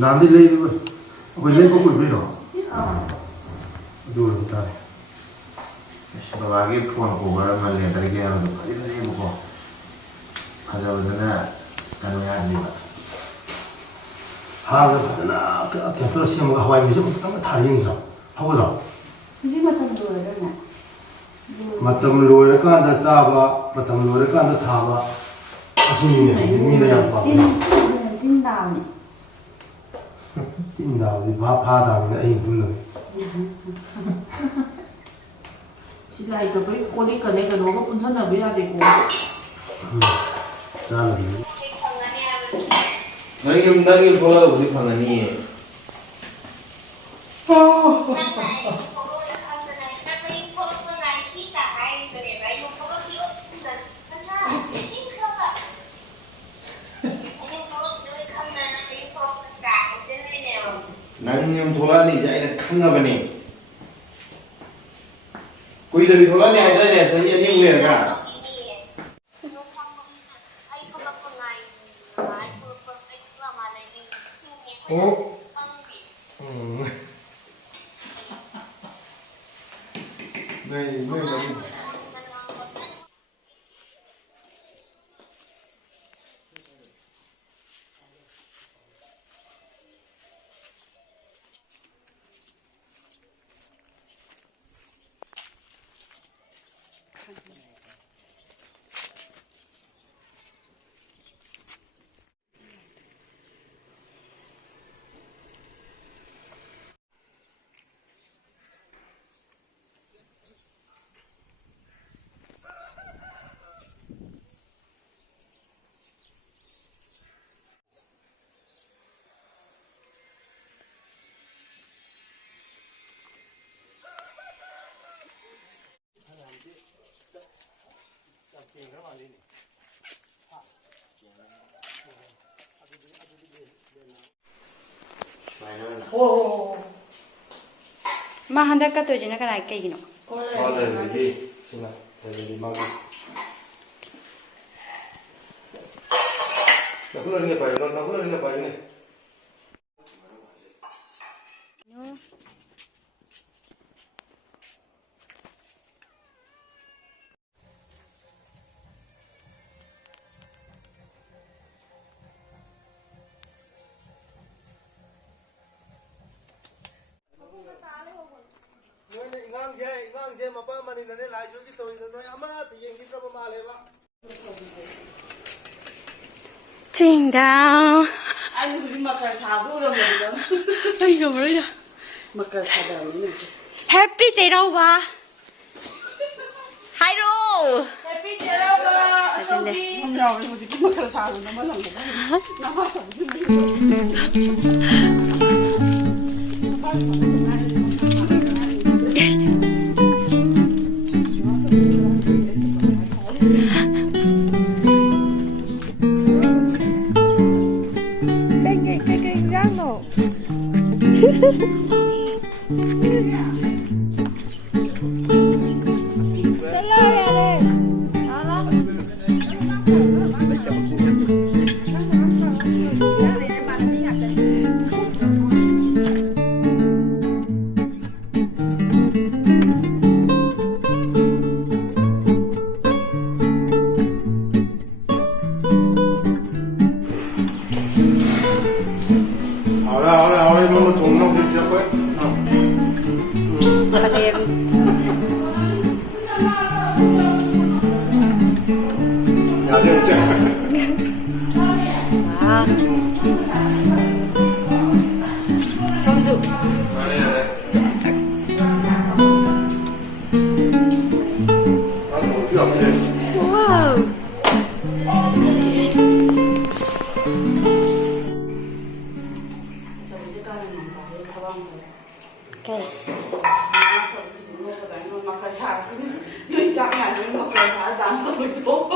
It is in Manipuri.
나한테 레이드 왜 레이드 보고 그래요? 누구 다. 바바기 폰 오버를 말해 다르게 하는 거 이런 거 보고 가져오잖아. 나는 안 돼. 하나 그 시험가 하와이 좀 다 인사 하고다. 굳이 마땅 노래를 마땅 로레까한다 싸봐 마땅 로레까한다 타봐 아시네 미네 양파 뛴다음에 뛴다 우리 바다면 에이 불러 지가 이거 꼬리가 내가 너가 운전을 해야 되고 잘하네 나기 보라 우리 방안이 낭님 돌아니 이제 칸나버니 꾸이들이 돌아니 아니라 저기 아니 우리가 어? 네, 마 한달 까도지나 그날 깨기노. 여기 신나 여기 막이 나 그러는 게 봐요 나 그러는 게 봐요 인강제 마빠만이 너네 라이저기 또 너네 아마 얘기 좀 말해봐. 칭다오. 아니 우리 막갈 사도 그러면 이거 뭐야? 막갈 사다 우리 해피 제로와. 하이로. 해피 제로가 저기 야 우리 뭐지 막갈 사도 너무 난 거. 나와서 ahora vamos a tomar un café pues. Ya de un 아. 성주. 와우. 오케이. 막갈 사. 여기 장난 아니면 막갈 사도 안 사고 또.